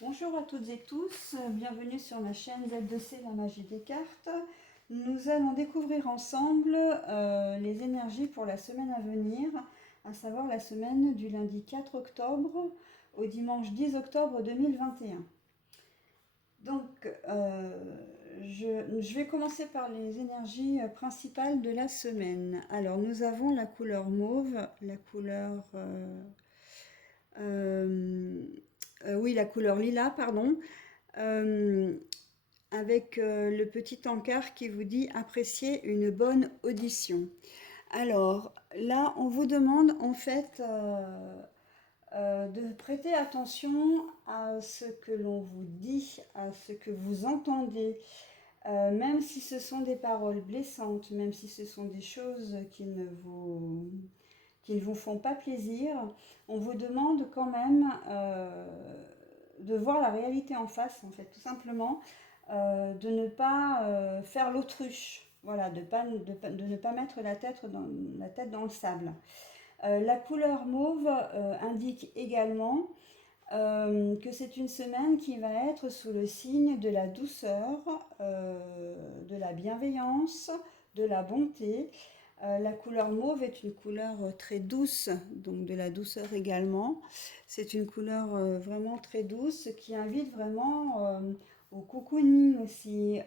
Bonjour à toutes et tous, bienvenue sur ma chaîne Z2C, la magie des cartes. Nous allons découvrir ensemble les énergies pour la semaine à venir, à savoir la semaine du lundi 4 octobre au dimanche 10 octobre 2021. Donc, je vais commencer par les énergies principales de la semaine. Alors, nous avons la couleur mauve, la couleur... oui, la couleur lilas, pardon, euh, avec le petit encart qui vous dit apprécier une bonne audition. Alors là, on vous demande en fait de prêter attention à ce que l'on vous dit, à ce que vous entendez, même si ce sont des paroles blessantes, même si ce sont des choses qui ne vous font pas plaisir, on vous demande quand même de voir la réalité en face, en fait, tout simplement, de ne pas faire l'autruche, voilà, de ne pas mettre la tête dans le sable. La couleur mauve indique également que c'est une semaine qui va être sous le signe de la douceur, de la bienveillance, de la bonté. La couleur mauve est une couleur très douce, donc de la douceur également. C'est une couleur vraiment très douce qui invite vraiment au cocooning aussi,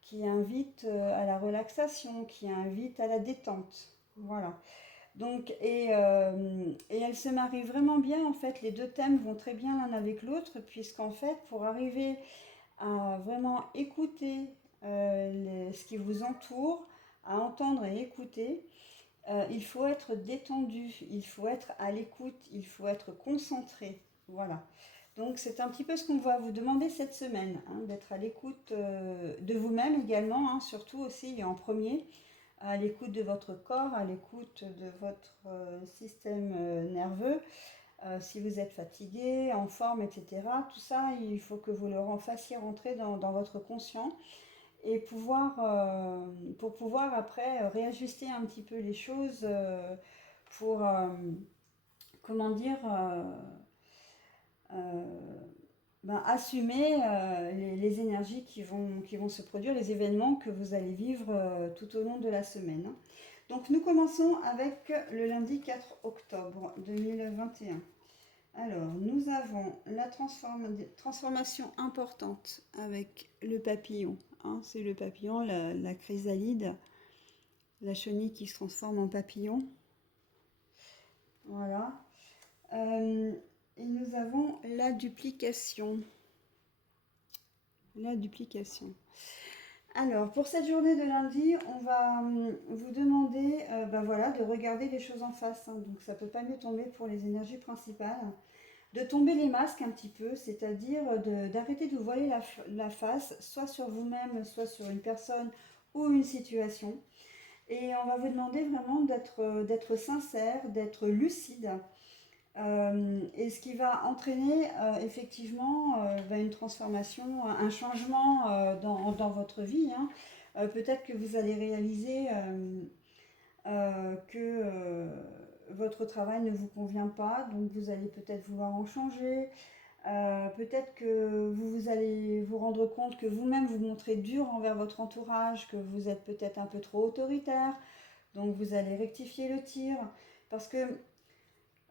qui invite à la relaxation, qui invite à la détente. Voilà. Donc, et elle se marie vraiment bien, en fait, les deux thèmes vont très bien l'un avec l'autre, puisqu'en fait, pour arriver à vraiment écouter ce qui vous entoure, à entendre et écouter, il faut être détendu, il faut être à l'écoute, il faut être concentré. Voilà. Donc c'est un petit peu ce qu'on va vous demander cette semaine, hein, d'être à l'écoute de vous-même également, hein, surtout aussi et en premier, à l'écoute de votre corps, à l'écoute de votre système nerveux. Si vous êtes fatigué, en forme, etc. Tout ça, il faut que vous le fassiez rentrer dans votre conscient et pour pouvoir après réajuster un petit peu les choses pour, comment dire, euh, assumer les énergies qui vont se produire, les événements que vous allez vivre tout au long de la semaine. Donc nous commençons avec le lundi 4 octobre 2021. Alors, nous avons la transformation importante avec le papillon, hein, c'est le papillon, la chrysalide, la chenille qui se transforme en papillon. Voilà. Euh, et nous avons la duplication. La duplication. Alors, pour cette journée de lundi, on va vous demander voilà, de regarder les choses en face, hein. Donc, ça ne peut pas mieux tomber pour les énergies principales. De tomber les masques un petit peu, c'est-à-dire d'arrêter de voiler la face, soit sur vous-même, soit sur une personne ou une situation. Et on va vous demander vraiment d'être sincère, d'être lucide. Et ce qui va entraîner effectivement une transformation, un changement dans votre vie, hein. Peut-être que vous allez réaliser que votre travail ne vous convient pas, donc vous allez peut-être vouloir en changer. Peut-être que vous allez vous rendre compte que vous-même vous montrez dur envers votre entourage, que vous êtes peut-être un peu trop autoritaire, donc vous allez rectifier le tir. Parce que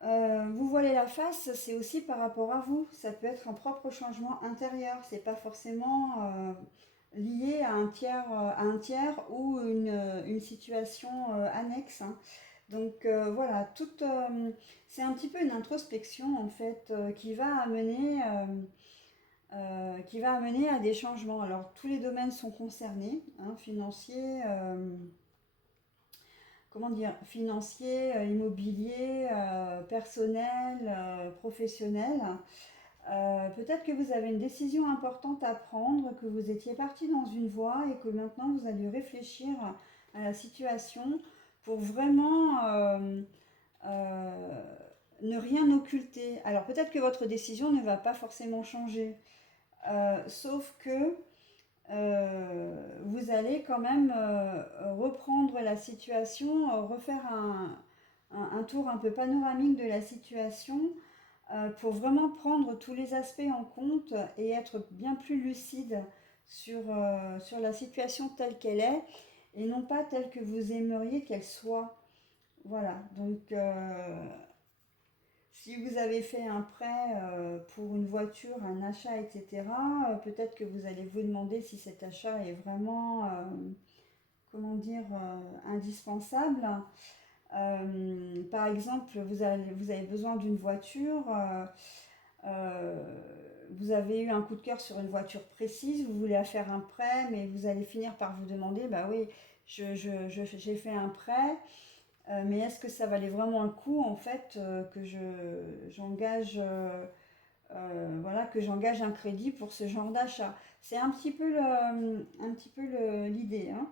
vous voilez la face, c'est aussi par rapport à vous. Ça peut être un propre changement intérieur. C'est pas forcément lié à un tiers ou une situation annexe, hein. Donc voilà, c'est un petit peu une introspection en fait qui va amener à des changements. Alors tous les domaines sont concernés, hein, financiers, comment dire, financier, immobilier, personnel, professionnel. Peut-être que vous avez une décision importante à prendre, que vous étiez parti dans une voie et que maintenant vous allez réfléchir à la situation pour vraiment ne rien occulter. Alors peut-être que votre décision ne va pas forcément changer, sauf que vous allez quand même reprendre la situation, refaire un tour un peu panoramique de la situation pour vraiment prendre tous les aspects en compte et être bien plus lucide sur la situation telle qu'elle est et non pas telle que vous aimeriez qu'elle soit. Voilà, donc si vous avez fait un prêt pour une voiture, un achat, etc., peut-être que vous allez vous demander si cet achat est vraiment, comment dire, indispensable. Par exemple, vous avez besoin d'une voiture, euh, vous avez eu un coup de cœur sur une voiture précise, vous voulez faire un prêt, mais vous allez finir par vous demander, bah oui, j'ai fait un prêt, mais est-ce que ça valait vraiment le coup en fait que j'engage voilà, que j'engage un crédit pour ce genre d'achat. C'est un petit peu l'idée, hein.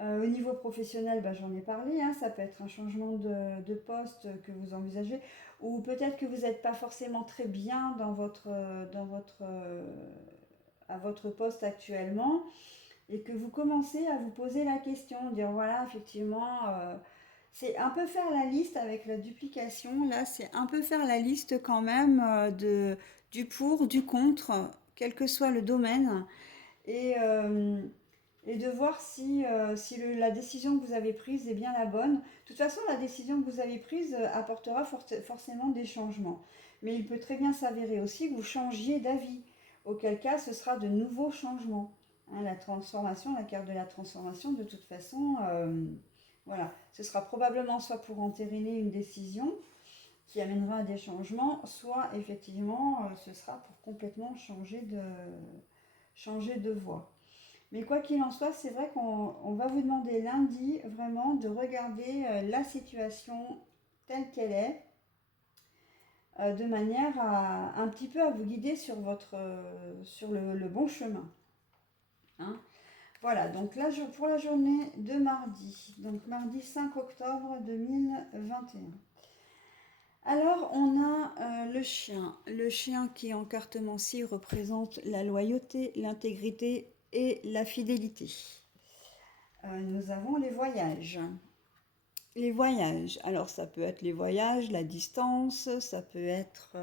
Au niveau professionnel, bah, j'en ai parlé, hein, ça peut être un changement de poste que vous envisagez, ou peut-être que vous n'êtes pas forcément très bien à votre poste actuellement, et que vous commencez à vous poser la question, dire voilà, effectivement, c'est un peu faire la liste avec la duplication, là, c'est un peu faire la liste quand même du pour, du contre, quel que soit le domaine, et, euh, et de voir si la décision que vous avez prise est bien la bonne. De toute façon, la décision que vous avez prise apportera forcément des changements. Mais il peut très bien s'avérer aussi que vous changiez d'avis, auquel cas ce sera de nouveaux changements. Hein, la transformation, la carte de la transformation, de toute façon, voilà, ce sera probablement soit pour entériner une décision qui amènera à des changements, soit effectivement ce sera pour complètement changer de voie. Mais quoi qu'il en soit, c'est vrai qu'on va vous demander lundi vraiment de regarder la situation telle qu'elle est, de manière à un petit peu à vous guider sur le bon chemin. Hein. Voilà, donc là, pour la journée de mardi, donc mardi 5 octobre 2021. Alors, on a le chien. Le chien qui en cartomancie représente la loyauté, l'intégrité et la fidélité. Nous avons les voyages. Les voyages, alors ça peut être les voyages, la distance, ça peut être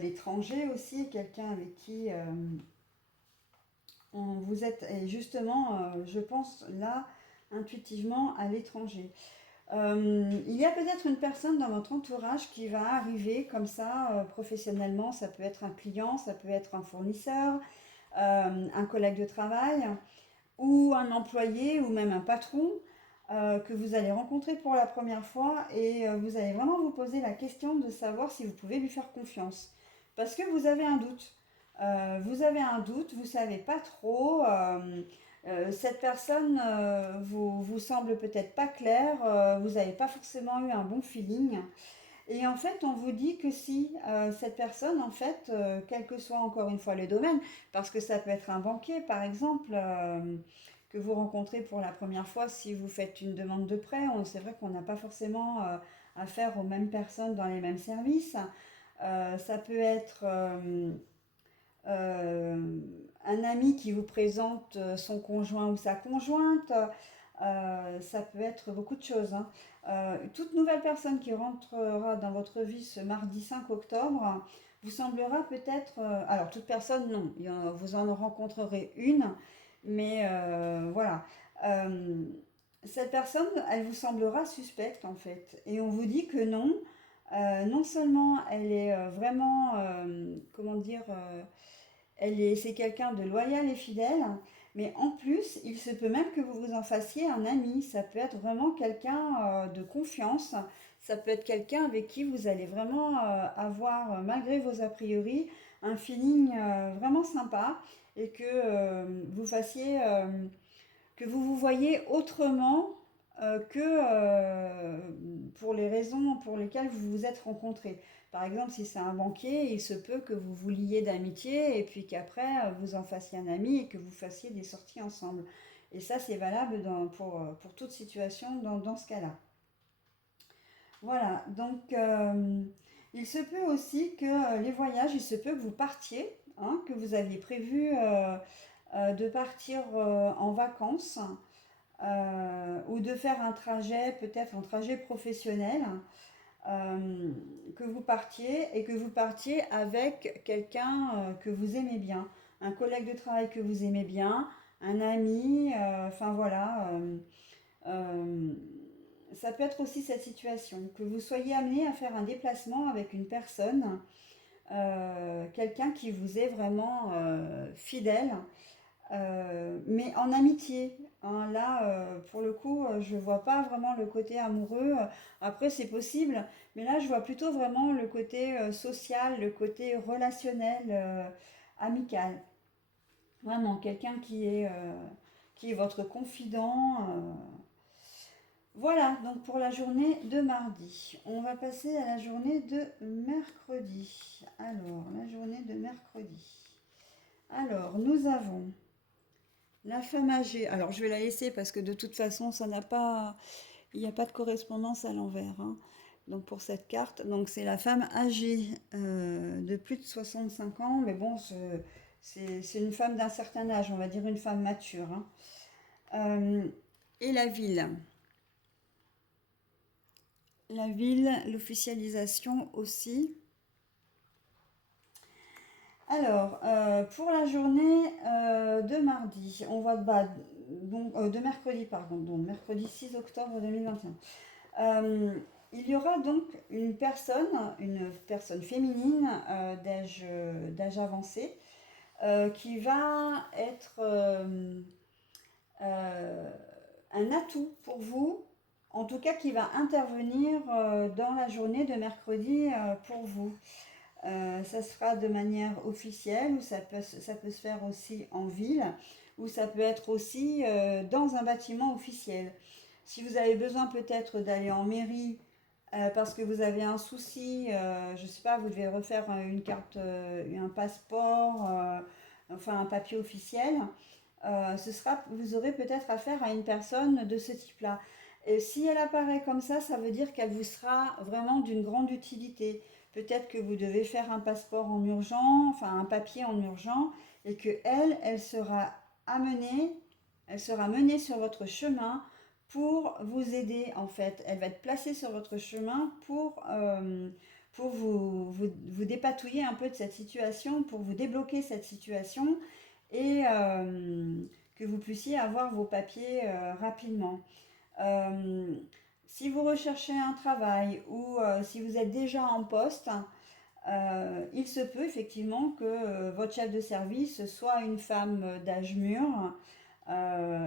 l'étranger aussi, quelqu'un avec qui vous êtes, et justement, je pense là, intuitivement, à l'étranger. Il y a peut-être une personne dans votre entourage qui va arriver comme ça, professionnellement, ça peut être un client, ça peut être un fournisseur, un collègue de travail, ou un employé, ou même un patron, que vous allez rencontrer pour la première fois et vous allez vraiment vous poser la question de savoir si vous pouvez lui faire confiance. Parce que vous avez un doute. Vous avez un doute, vous ne savez pas trop. Cette personne vous semble peut-être pas claire, vous n'avez pas forcément eu un bon feeling. Et en fait, on vous dit que si cette personne, en fait, quel que soit encore une fois le domaine, parce que ça peut être un banquier, par exemple, que vous rencontrez pour la première fois si vous faites une demande de prêt, c'est vrai qu'on n'a pas forcément affaire aux mêmes personnes dans les mêmes services. Ça peut être un ami qui vous présente son conjoint ou sa conjointe. Ça peut être beaucoup de choses, hein. Toute nouvelle personne qui rentrera dans votre vie ce mardi 5 octobre vous semblera peut-être... alors, toute personne, non. Vous en rencontrerez une, mais voilà. Euh, cette personne, elle vous semblera suspecte, en fait. Et on vous dit que non. Non seulement elle est vraiment, comment dire, c'est quelqu'un de loyal et fidèle, mais en plus, il se peut même que vous vous en fassiez un ami. Ça peut être vraiment quelqu'un de confiance. Ça peut être quelqu'un avec qui vous allez vraiment avoir, malgré vos a priori, un feeling vraiment sympa et que que vous vous voyez autrement que pour les raisons pour lesquelles vous vous êtes rencontrés. Par exemple, si c'est un banquier, il se peut que vous vous liez d'amitié et puis qu'après vous en fassiez un ami et que vous fassiez des sorties ensemble. Et ça, c'est valable pour toute situation dans ce cas-là. Voilà, donc il se peut aussi que les voyages, il se peut que vous partiez, hein, que vous aviez prévu de partir en vacances ou de faire un trajet, peut-être un trajet professionnel. euh, que vous partiez et que vous partiez avec quelqu'un que vous aimez bien, un collègue de travail que vous aimez bien, un ami, enfin voilà. Euh, Ça peut être aussi cette situation, que vous soyez amené à faire un déplacement avec une personne, quelqu'un qui vous est vraiment fidèle, mais en amitié. Hein. Là, pour le coup, je ne vois pas vraiment le côté amoureux. Après, c'est possible, mais là, je vois plutôt vraiment le côté social, le côté relationnel, amical. Vraiment, quelqu'un qui est votre confident. Voilà, donc pour la journée de mardi. On va passer à la journée de mercredi. Alors, la journée de mercredi. Alors, nous avons la femme âgée. Alors, je vais la laisser parce que de toute façon, ça n'a pas, il n'y a pas de correspondance à l'envers. Hein. Donc, pour cette carte, donc c'est la femme âgée de plus de 65 ans. Mais bon, c'est une femme d'un certain âge, on va dire une femme mature. Hein. Euh, et la ville. La ville, l'officialisation aussi. Alors, pour la journée de mardi, on voit donc, de mercredi, pardon, donc mercredi 6 octobre 2021. Il y aura donc une personne féminine d'âge avancé, qui va être euh, un atout pour vous, en tout cas qui va intervenir dans la journée de mercredi pour vous. Ça se fera de manière officielle ou ça peut se faire aussi en ville ou ça peut être aussi dans un bâtiment officiel. Si vous avez besoin peut-être d'aller en mairie parce que vous avez un souci, je ne sais pas, vous devez refaire une carte, un passeport, enfin un papier officiel, vous aurez peut-être affaire à une personne de ce type-là. Et si elle apparaît comme ça veut dire qu'elle vous sera vraiment d'une grande utilité. Peut-être que vous devez faire un passeport en urgent, enfin un papier en urgent, et que elle sera amenée, elle sera menée sur votre chemin pour vous aider en fait. Elle va être placée sur votre chemin pour vous dépatouiller un peu de cette situation, pour vous débloquer cette situation et que vous puissiez avoir vos papiers rapidement. Euh, Si vous recherchez un travail ou si vous êtes déjà en poste, il se peut effectivement que votre chef de service soit une femme d'âge mûr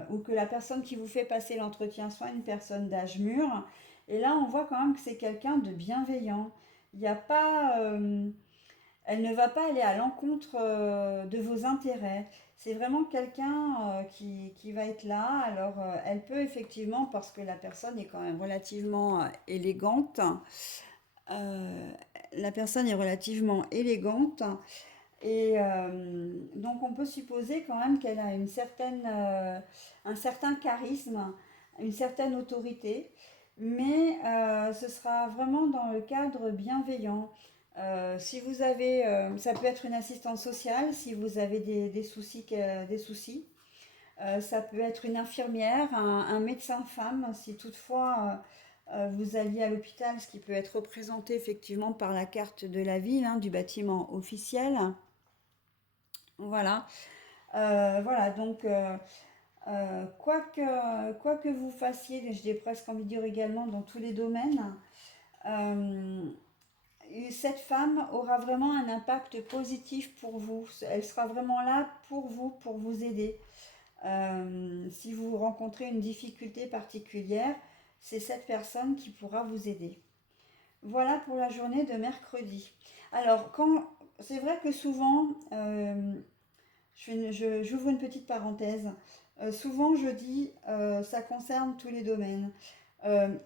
ou que la personne qui vous fait passer l'entretien soit une personne d'âge mûr. Et là, on voit quand même que c'est quelqu'un de bienveillant. Il n'y a pas, Elle ne va pas aller à l'encontre de vos intérêts. C'est vraiment quelqu'un qui va être là. Alors, elle peut effectivement, parce que la personne est quand même relativement élégante, euh, la personne est relativement élégante et donc on peut supposer quand même qu'elle a un certain charisme, une certaine autorité, mais ce sera vraiment dans le cadre bienveillant. Si vous avez, ça peut être une assistante sociale si vous avez des soucis, des soucis. Ça peut être une infirmière, un médecin femme, si toutefois vous alliez à l'hôpital, ce qui peut être représenté effectivement par la carte de la ville, hein, du bâtiment officiel. Voilà. Voilà, donc quoi que vous fassiez, j'ai presque envie de dire également dans tous les domaines, euh, cette femme aura vraiment un impact positif pour vous. Elle sera vraiment là pour vous aider. Si vous rencontrez une difficulté particulière, c'est cette personne qui pourra vous aider. Voilà pour la journée de mercredi. Alors, c'est vrai que souvent, j'ouvre une petite parenthèse. Souvent, je dis, ça concerne tous les domaines.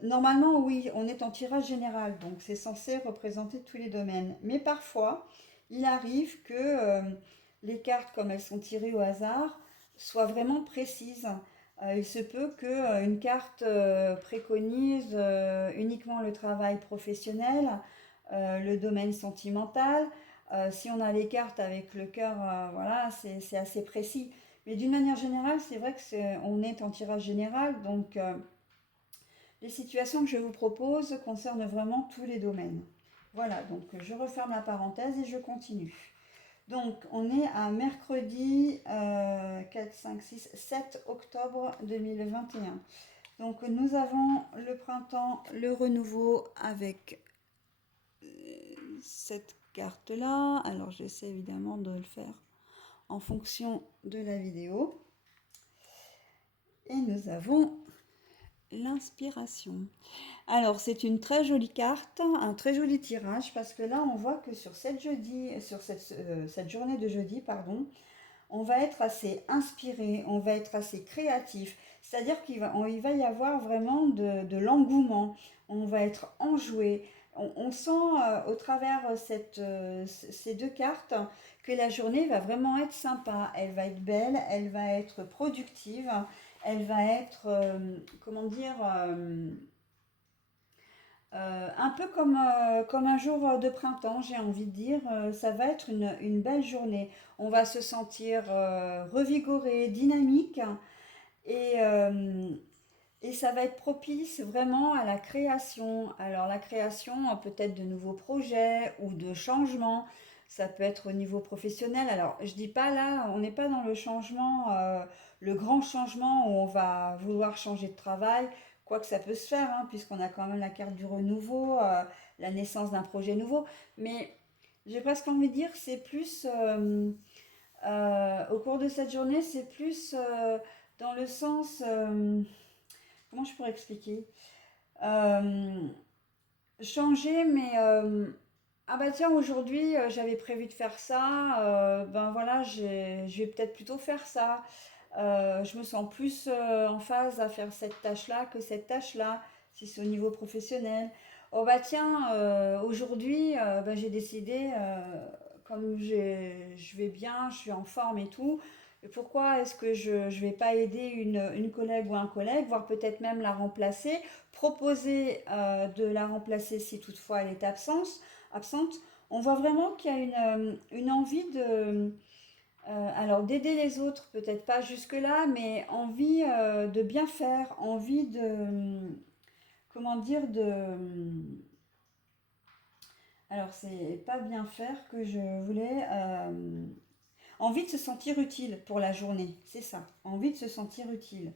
Normalement, oui, on est en tirage général, donc c'est censé représenter tous les domaines. Mais parfois, il arrive que les cartes, comme elles sont tirées au hasard, soient vraiment précises. Il se peut qu'une carte préconise uniquement le travail professionnel, le domaine sentimental. Si on a les cartes avec le cœur, voilà, c'est assez précis. Mais d'une manière générale, c'est vrai que on est en tirage général, donc les situations que je vous propose concernent vraiment tous les domaines. Voilà, donc je referme la parenthèse et je continue. Donc, on est à mercredi 4, 5, 6, 7 octobre 2021. Donc, nous avons le printemps, le renouveau avec cette carte-là. Alors, j'essaie évidemment de le faire en fonction de la vidéo. Et nous avons l'inspiration. Alors, c'est une très jolie carte, un très joli tirage, parce que là, on voit que sur cette journée de jeudi, pardon, on va être assez inspiré, on va être assez créatif. C'est-à-dire il va y avoir vraiment de l'engouement, on va être enjoué. On sent au travers ces deux cartes que la journée va vraiment être sympa, elle va être belle, elle va être productive, elle va être, comment dire, un peu comme un jour de printemps, j'ai envie de dire. Ça va être une belle journée. On va se sentir revigoré, dynamique et, euh, et ça va être propice vraiment à la création. Alors la création peut-être de nouveaux projets ou de changements. Ça peut être au niveau professionnel. Alors je dis pas là, on n'est pas dans le changement, le grand changement où on va vouloir changer de travail. Quoique ça peut se faire, hein, puisqu'on a quand même la carte du renouveau, la naissance d'un projet nouveau. Mais j'ai presque envie de dire, c'est plus, au cours de cette journée, c'est plus dans le sens, comment je pourrais expliquer? Euh, Changer, mais ah bah tiens, aujourd'hui j'avais prévu de faire ça, ben voilà, je vais peut-être plutôt faire ça. Je me sens plus en phase à faire cette tâche-là que cette tâche-là, si c'est au niveau professionnel. Oh bah tiens, aujourd'hui bah, j'ai décidé, comme je vais bien, je suis en forme et tout, et pourquoi est-ce que je ne vais pas aider une collègue ou un collègue, voire peut-être même la remplacer, proposer de la remplacer si toutefois elle est absente. On voit vraiment qu'il y a une envie de, alors d'aider les autres, peut-être pas jusque-là, mais envie de bien faire, envie de, comment dire, de, alors c'est pas bien faire que je voulais, envie de se sentir utile pour la journée, c'est ça, envie de se sentir utile.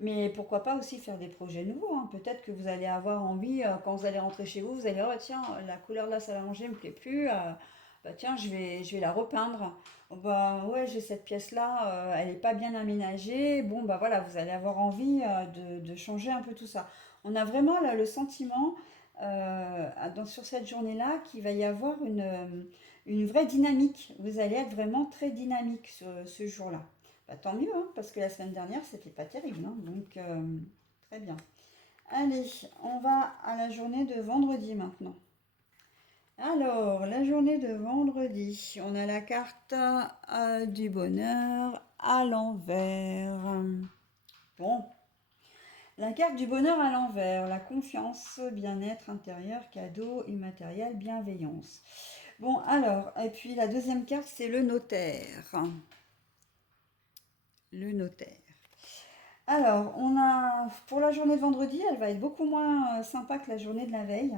Mais pourquoi pas aussi faire des projets nouveaux, hein. Peut-être que vous allez avoir envie, quand vous allez rentrer chez vous, vous allez dire, oh, tiens, la couleur de la salle à manger me plaît plus, bah tiens, je vais la repeindre. Oh, bah ouais, j'ai cette pièce-là, elle n'est pas bien aménagée. Bon, bah voilà, vous allez avoir envie de changer un peu tout ça. On a vraiment là le sentiment, sur cette journée-là, qu'il va y avoir une vraie dynamique. Vous allez être vraiment très dynamique ce jour-là. Bah, tant mieux, hein, parce que la semaine dernière, c'était pas terrible, hein, donc très bien. Allez, on va à la journée de vendredi maintenant. Alors, la journée de vendredi, on a la carte du bonheur à l'envers. Bon, la carte du bonheur à l'envers, la confiance, bien-être intérieur, cadeau, immatériel, bienveillance. Bon, alors, et puis la deuxième carte, c'est le notaire. Le notaire. Alors, on a pour la journée de vendredi, elle va être beaucoup moins sympa que la journée de la veille,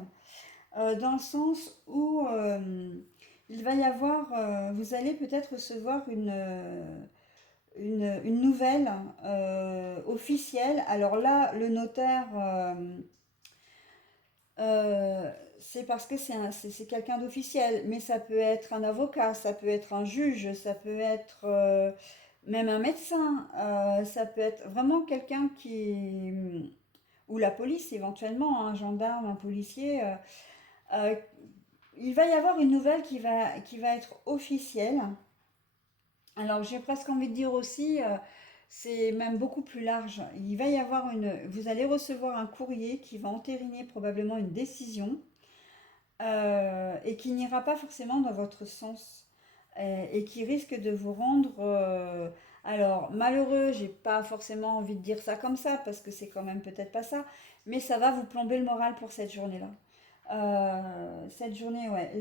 dans le sens où il va y avoir, vous allez peut-être recevoir une nouvelle officielle. Alors là, le notaire, c'est parce que c'est quelqu'un d'officiel, mais ça peut être un avocat, ça peut être un juge, ça peut être même un médecin, ça peut être vraiment quelqu'un ou la police éventuellement, un gendarme, un policier. Euh, il va y avoir une nouvelle qui va être officielle. Alors j'ai presque envie de dire aussi, c'est même beaucoup plus large. Il va y avoir vous allez recevoir un courrier qui va entériner probablement une décision et qui n'ira pas forcément dans votre sens et qui risque de vous rendre, alors malheureux, j'ai pas forcément envie de dire ça comme ça parce que c'est quand même peut-être pas ça, mais ça va vous plomber le moral pour cette journée-là. Cette journée, ouais,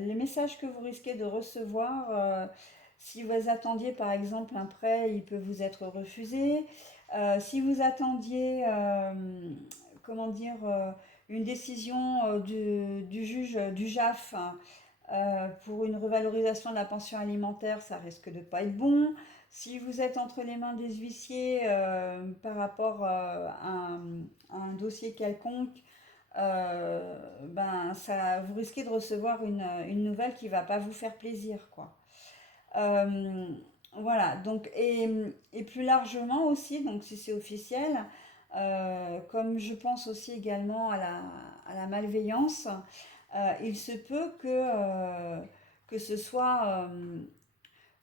les messages que vous risquez de recevoir, si vous attendiez par exemple un prêt, il peut vous être refusé. Si vous attendiez, comment dire, une décision du juge du JAF pour une revalorisation de la pension alimentaire, ça risque de pas être bon. Si vous êtes entre les mains des huissiers par rapport à un dossier quelconque, ben ça, vous risquez de recevoir une nouvelle qui va pas vous faire plaisir, quoi. Euh, voilà, donc, et plus largement aussi, donc si c'est officiel, comme je pense aussi également à la malveillance, il se peut que ce soit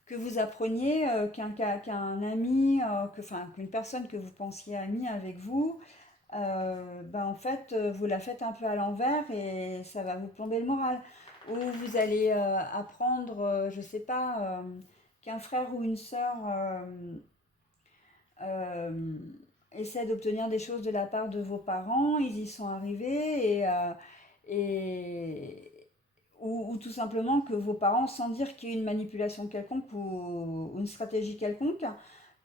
que vous appreniez qu'un ami, enfin, qu'une personne que vous pensiez amie avec vous, ben en fait, vous la faites un peu à l'envers et ça va vous plomber le moral. Ou vous allez apprendre, je sais pas, qu'un frère ou une sœur euh, essaie d'obtenir des choses de la part de vos parents, ils y sont arrivés et ou tout simplement que vos parents, sans dire qu'il y ait une manipulation quelconque ou une stratégie quelconque,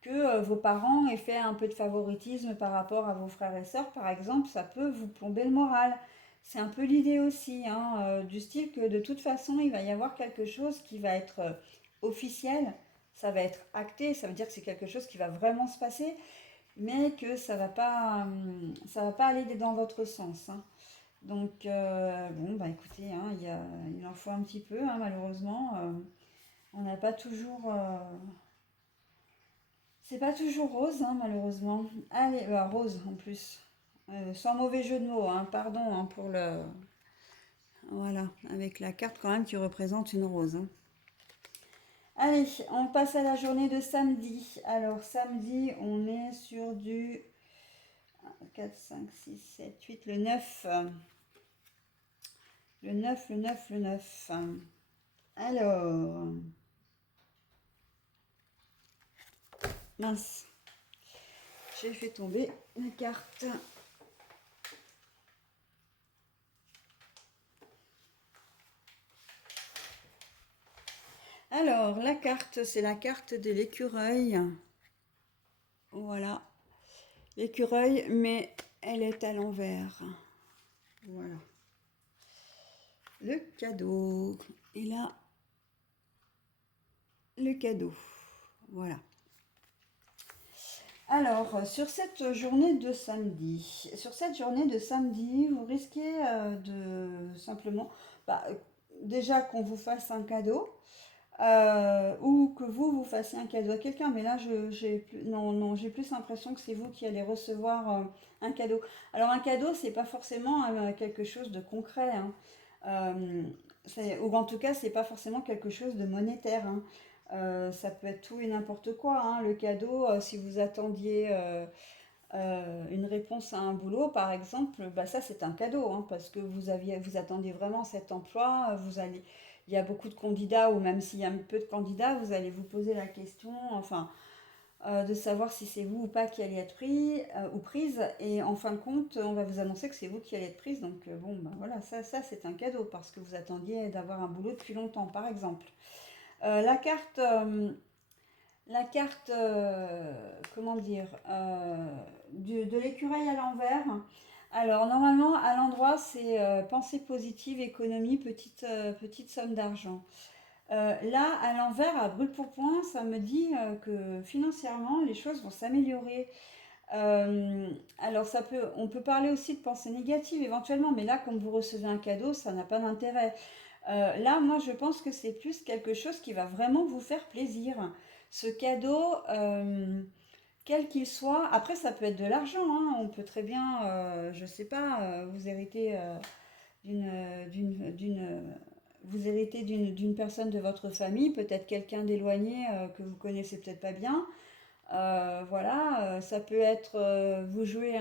que vos parents aient fait un peu de favoritisme par rapport à vos frères et sœurs, par exemple, ça peut vous plomber le moral. C'est un peu l'idée aussi, hein, du style que de toute façon, il va y avoir quelque chose qui va être officiel, ça va être acté, ça veut dire que c'est quelque chose qui va vraiment se passer, mais que ça va pas aller dans votre sens, hein. Donc, bon, bah écoutez, hein, il en faut un petit peu, hein, malheureusement. On n'a pas toujours. C'est pas toujours rose, hein, malheureusement. Allez, bah, rose en plus. Sans mauvais jeu de mots, hein, pardon hein, pour le. Voilà, avec la carte quand même qui représente une rose, hein. Allez, on passe à la journée de samedi. Alors, samedi, on est sur du 4, 5, 6, 7, 8, le 9. Le 9, le 9, le 9. Alors, mince, j'ai fait tomber la carte. Alors, la carte, c'est la carte de l'écureuil. Voilà, l'écureuil, mais elle est à l'envers. Voilà. Le cadeau. Et là, le cadeau. Voilà. Alors, sur cette journée de samedi, vous risquez de simplement, bah, déjà qu'on vous fasse un cadeau, ou que vous fassiez un cadeau à quelqu'un. Mais là, j'ai plus l'impression que c'est vous qui allez recevoir un cadeau. Alors, un cadeau, c'est pas forcément quelque chose de concret, hein. Euh, ou en tout cas, c'est pas forcément quelque chose de monétaire, hein. Ça peut être tout et n'importe quoi, hein. Le cadeau, si vous attendiez une réponse à un boulot, par exemple, bah ça c'est un cadeau, hein, parce que vous attendiez vraiment cet emploi, il y a beaucoup de candidats, ou même s'il y a un peu de candidats, vous allez vous poser la question, enfin, de savoir si c'est vous ou pas qui allez être pris ou prise, et en fin de compte, on va vous annoncer que c'est vous qui allez être prise, donc bon, bah voilà, ça c'est un cadeau, parce que vous attendiez d'avoir un boulot depuis longtemps, par exemple. Euh, la carte, euh, la carte, comment dire, de l'écureuil à l'envers. Alors, normalement, à l'endroit, c'est pensée positive, économie, petite somme d'argent. Là, à l'envers, à brûle pour point, ça me dit que financièrement, les choses vont s'améliorer. Euh, alors, on peut parler aussi de pensée négative éventuellement, mais là, comme vous recevez un cadeau, ça n'a pas d'intérêt. Là, moi, je pense que c'est plus quelque chose qui va vraiment vous faire plaisir. Ce cadeau, quel qu'il soit, après, ça peut être de l'argent, hein. On peut très bien, je sais pas, vous héritez vous héritez d'une personne de votre famille, peut-être quelqu'un d'éloigné que vous connaissez peut-être pas bien. Voilà, ça peut être, vous jouez,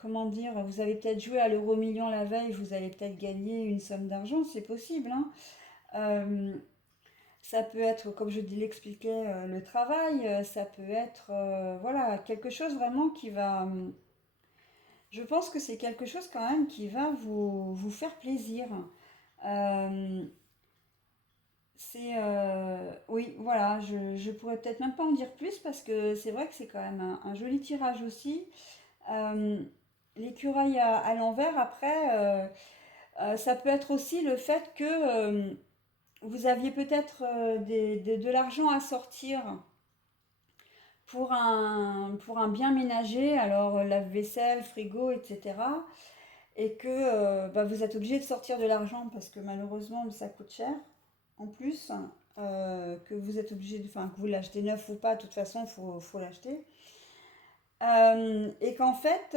comment dire, vous avez peut-être joué à l'euro million la veille, vous allez peut-être gagner une somme d'argent, c'est possible, hein. Euh, Ça peut être, comme je l'expliquais, le travail, ça peut être, voilà, quelque chose vraiment qui va. Je pense que c'est quelque chose quand même qui va vous faire plaisir. Euh, oui, voilà, je pourrais peut-être même pas en dire plus parce que c'est vrai que c'est quand même un joli tirage aussi. Euh, L'écureuil à l'envers, après, ça peut être aussi le fait que vous aviez peut-être de l'argent à sortir pour un bien ménager, alors lave-vaisselle, frigo, etc. Et que bah, vous êtes obligé de sortir de l'argent parce que malheureusement ça coûte cher en plus, que vous êtes obligé de, enfin que vous l'achetez neuf ou pas, de toute façon faut l'acheter. Et qu'en fait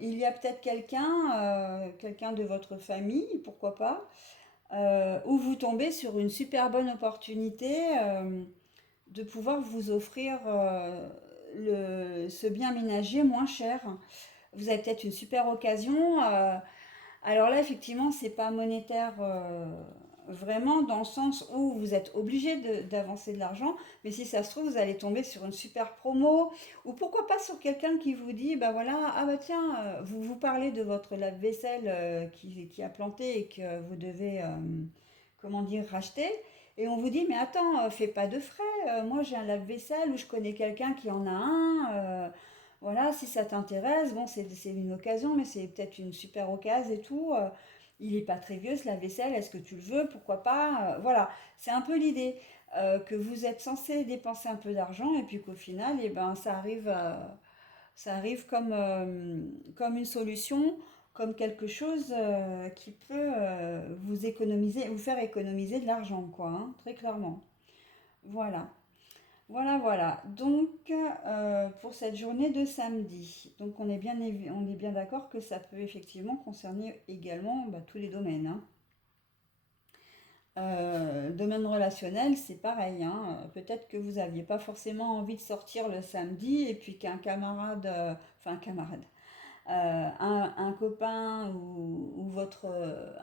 il y a peut-être quelqu'un de votre famille, pourquoi pas, où vous tombez sur une super bonne opportunité de pouvoir vous offrir ce bien ménager moins cher. Vous avez peut-être une super occasion. Alors là, effectivement, c'est pas monétaire vraiment dans le sens où vous êtes obligé d'avancer de l'argent, mais si ça se trouve, vous allez tomber sur une super promo ou pourquoi pas sur quelqu'un qui vous dit, bah voilà, ah bah tiens, vous parlez de votre lave-vaisselle qui a planté et que vous devez, comment dire, racheter. Et on vous dit, mais attends, fais pas de frais. Moi, j'ai un lave-vaisselle ou je connais quelqu'un qui en a un. Voilà, si ça t'intéresse, bon, c'est une occasion, mais c'est peut-être une super occasion et tout. Il est pas très vieux, ce lave-vaisselle, est-ce que tu le veux? Pourquoi pas? Voilà, c'est un peu l'idée que vous êtes censé dépenser un peu d'argent et puis qu'au final, eh ben, ça arrive comme une solution, comme quelque chose qui peut vous économiser, vous faire économiser de l'argent, quoi, hein, très clairement. Voilà. Voilà, voilà. Donc, pour cette journée de samedi, donc on est bien d'accord que ça peut effectivement concerner également bah, tous les domaines, hein. Domaine relationnel, c'est pareil, hein. Peut-être que vous n'aviez pas forcément envie de sortir le samedi et puis qu'un camarade, enfin un camarade, un copain ou votre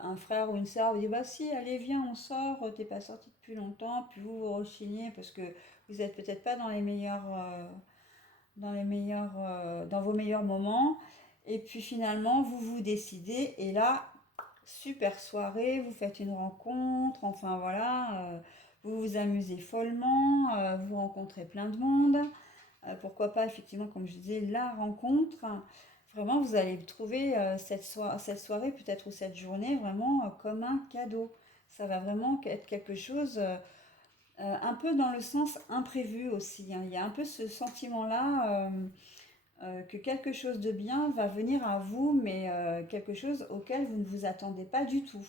un frère ou une sœur vous dit bah si allez viens on sort, t'es pas sorti depuis longtemps, puis vous vous rechignez parce que vous êtes peut-être pas dans vos meilleurs moments et puis finalement vous vous décidez et là super soirée, vous faites une rencontre, enfin voilà, vous vous amusez follement, vous rencontrez plein de monde. Pourquoi pas, effectivement, comme je disais, la rencontre. Vraiment, vous allez trouver cette soirée, peut-être ou cette journée, vraiment comme un cadeau. Ça va vraiment être quelque chose, un peu dans le sens imprévu aussi, hein. Il y a un peu ce sentiment-là que quelque chose de bien va venir à vous, mais quelque chose auquel vous ne vous attendez pas du tout.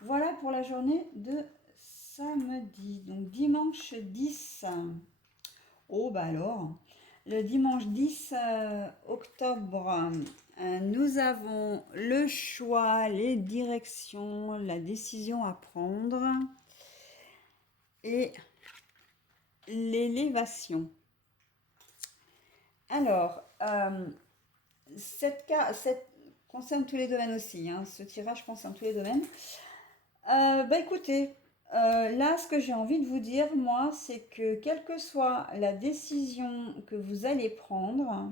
Voilà pour la journée de samedi. Donc dimanche 10. Oh, bah alors, le dimanche 10 octobre, nous avons le choix, les directions, la décision à prendre et l'élévation. Alors, cette concerne tous les domaines aussi, hein. Ce tirage concerne tous les domaines. Bah écoutez, là, ce que j'ai envie de vous dire, moi, c'est que quelle que soit la décision que vous allez prendre,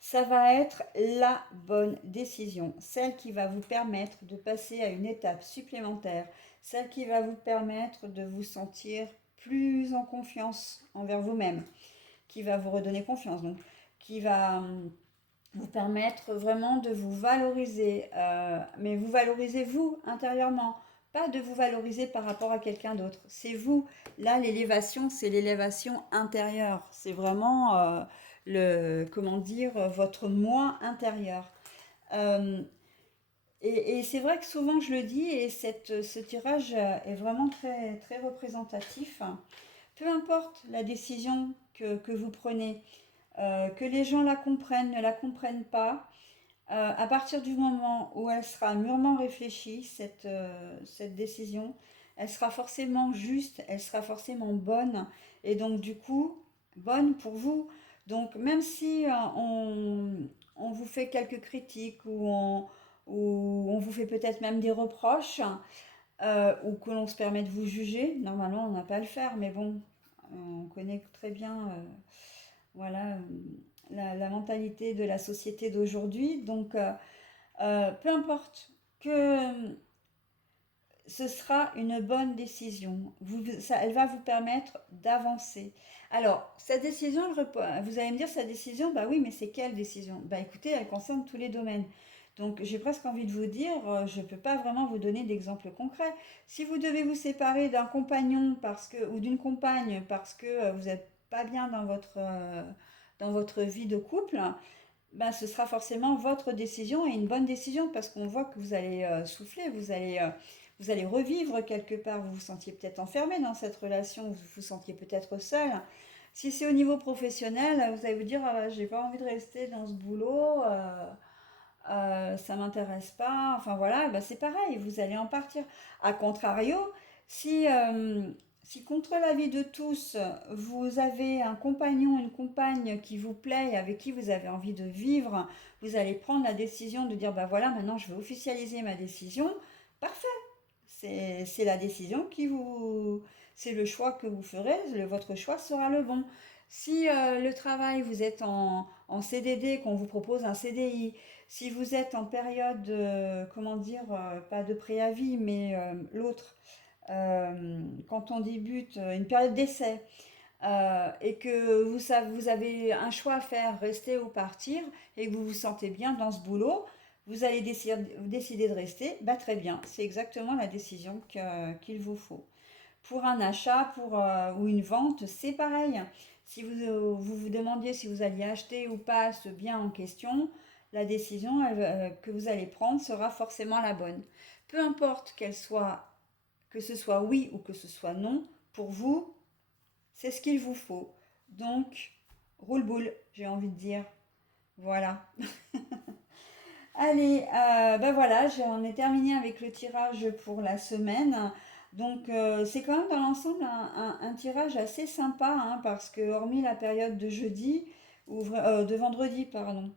ça va être la bonne décision, celle qui va vous permettre de passer à une étape supplémentaire, celle qui va vous permettre de vous sentir plus en confiance envers vous-même, qui va vous redonner confiance, donc qui va vous permettre vraiment de vous valoriser, mais vous valorisez vous intérieurement, pas de vous valoriser par rapport à quelqu'un d'autre. C'est vous. Là, l'élévation, c'est l'élévation intérieure. C'est vraiment comment dire, votre moi intérieur. Euh, et c'est vrai que souvent je le dis, et ce tirage est vraiment très, très représentatif. Peu importe la décision que vous prenez, que les gens la comprennent, ne la comprennent pas, à partir du moment où elle sera mûrement réfléchie, cette décision, elle sera forcément juste, elle sera forcément bonne, et donc du coup, bonne pour vous. Donc même si on vous fait quelques critiques ou on vous fait peut-être même des reproches, ou que l'on se permet de vous juger, normalement on n'a pas à le faire, mais bon, on connaît très bien voilà, la mentalité de la société d'aujourd'hui. Donc, peu importe que ce sera une bonne décision. Elle va vous permettre d'avancer. Alors, cette décision, vous allez me dire, cette décision, bah oui, mais c'est quelle décision? Bah écoutez, elle concerne tous les domaines. Donc, j'ai presque envie de vous dire, je ne peux pas vraiment vous donner d'exemples concrets. Si vous devez vous séparer d'un compagnon ou d'une compagne parce que vous n'êtes pas bien dans votre vie de couple, ben, ce sera forcément votre décision et une bonne décision parce qu'on voit que vous allez souffler, vous allez revivre quelque part, vous vous sentiez peut-être enfermé dans cette relation, vous vous sentiez peut-être seul. Si c'est au niveau professionnel, vous allez vous dire, ah, j'ai pas envie de rester dans ce boulot, ça m'intéresse pas, enfin voilà, ben c'est pareil, vous allez en partir. A contrario, si, si contre l'avis de tous, vous avez un compagnon, une compagne qui vous plaît, et avec qui vous avez envie de vivre, vous allez prendre la décision de dire, ben voilà, maintenant je vais officialiser ma décision, parfait, c'est la décision qui vous... C'est le choix que vous ferez, votre choix sera le bon. Si le travail, vous êtes en CDD, qu'on vous propose un CDI, si vous êtes en période, comment dire, pas de préavis, mais l'autre, quand on débute une période d'essai, et que vous avez un choix à faire, rester ou partir, et que vous vous sentez bien dans ce boulot, vous allez décider de rester, bah, très bien, c'est exactement la décision qu'il vous faut. Pour un achat ou une vente, c'est pareil. Si vous demandiez si vous alliez acheter ou pas ce bien en question, la décision que vous allez prendre sera forcément la bonne. Peu importe que ce soit oui ou que ce soit non, pour vous, c'est ce qu'il vous faut. Donc, roule boule, j'ai envie de dire. Voilà. Allez, ben voilà, j'en ai terminé avec le tirage pour la semaine. Donc, c'est quand même dans l'ensemble un tirage assez sympa, hein, parce que hormis la période de de vendredi, pardon,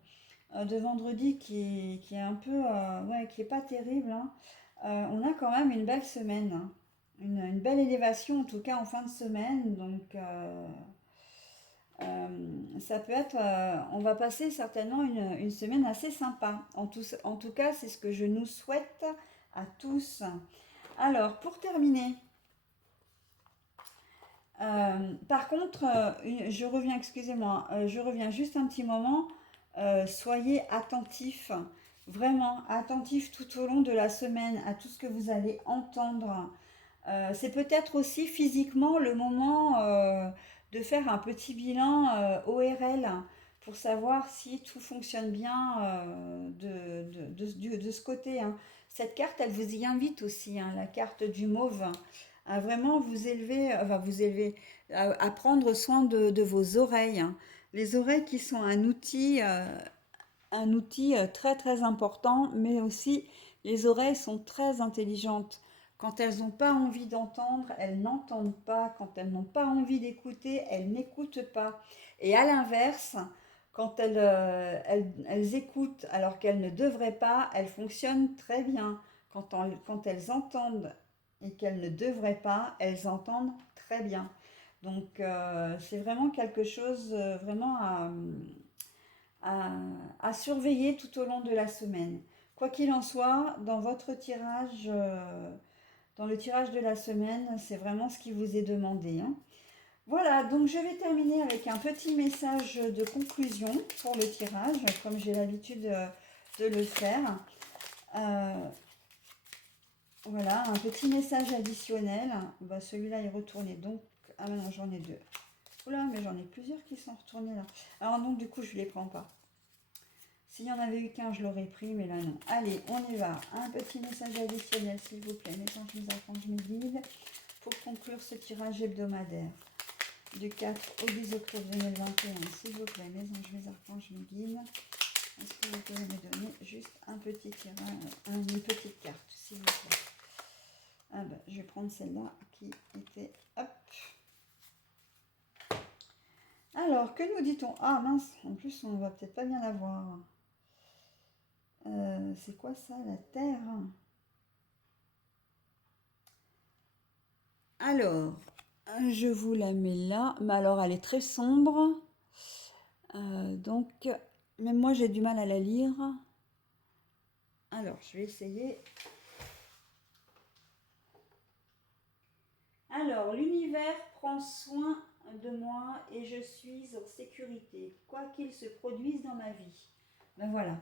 de vendredi qui est un peu, ouais, qui est pas terrible, hein, on a quand même une belle semaine, hein. Une belle élévation en tout cas en fin de semaine. Donc, ça peut être, on va passer certainement une semaine assez sympa. En tout cas, c'est ce que je nous souhaite à tous. Alors, pour terminer, par contre, je reviens, excusez-moi, je reviens juste un petit moment. Soyez attentifs, vraiment attentifs tout au long de la semaine à tout ce que vous allez entendre. C'est peut-être aussi physiquement le moment de faire un petit bilan ORL pour savoir si tout fonctionne bien de ce côté, hein. Cette carte, elle vous y invite aussi, hein, la carte du mauve, à vraiment vous élever, à prendre soin de vos oreilles, hein. Les oreilles qui sont un outil très très important, mais aussi les oreilles sont très intelligentes. Quand elles n'ont pas envie d'entendre, elles n'entendent pas. Quand elles n'ont pas envie d'écouter, elles n'écoutent pas. Et à l'inverse, quand elles écoutent alors qu'elles ne devraient pas, elles fonctionnent très bien. Quand elles entendent et qu'elles ne devraient pas, elles entendent très bien. Donc c'est vraiment quelque chose vraiment à, à surveiller tout au long de la semaine. Quoi qu'il en soit, dans votre tirage, dans le tirage de la semaine, c'est vraiment ce qui vous est demandé, hein. Voilà, donc je vais terminer avec un petit message de conclusion pour le tirage, comme j'ai l'habitude de le faire. Euh, voilà, un petit message additionnel. Bah, celui-là est retourné, donc... Ah non, j'en ai deux. Oula, mais j'en ai plusieurs qui sont retournés là. Alors donc, du coup, je ne les prends pas. S'il y en avait eu qu'un, je l'aurais pris, mais là non. Allez, on y va. Un petit message additionnel, s'il vous plaît. Mes anges, mes archanges, mes guides, pour conclure ce tirage hebdomadaire du 4 au 10 octobre 2021. S'il vous plaît, mes anges, mes archanges, mes guides, est-ce que vous pouvez me donner juste un petit tirage, une petite carte, s'il vous plaît. Ah ben, je vais prendre celle-là qui était... Hop. Alors, que nous dit-on? Ah mince, en plus, on va peut-être pas bien la voir. C'est quoi ça, la Terre? Alors, je vous la mets là. Mais alors, elle est très sombre. Donc, même moi, j'ai du mal à la lire. Alors, je vais essayer. Alors, l'univers prend soin de moi et je suis en sécurité, quoi qu'il se produise dans ma vie. Ben voilà.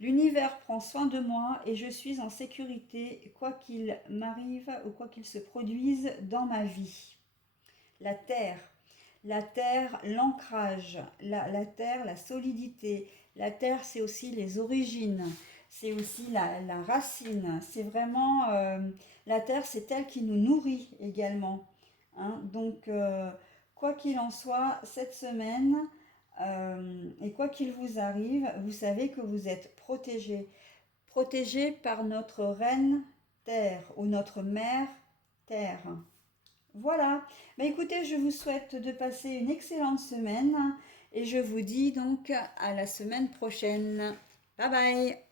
L'univers prend soin de moi et je suis en sécurité, quoi qu'il m'arrive ou quoi qu'il se produise dans ma vie. La terre. La terre, l'ancrage. La terre, la solidité. La terre, c'est aussi les origines. C'est aussi la racine. C'est vraiment... la terre, c'est elle qui nous nourrit également. Hein. Donc, quoi qu'il en soit, cette semaine, et quoi qu'il vous arrive, vous savez que vous êtes protégé. Protégé par notre reine Terre ou notre mère Terre. Voilà. Mais écoutez, je vous souhaite de passer une excellente semaine et je vous dis donc à la semaine prochaine. Bye bye.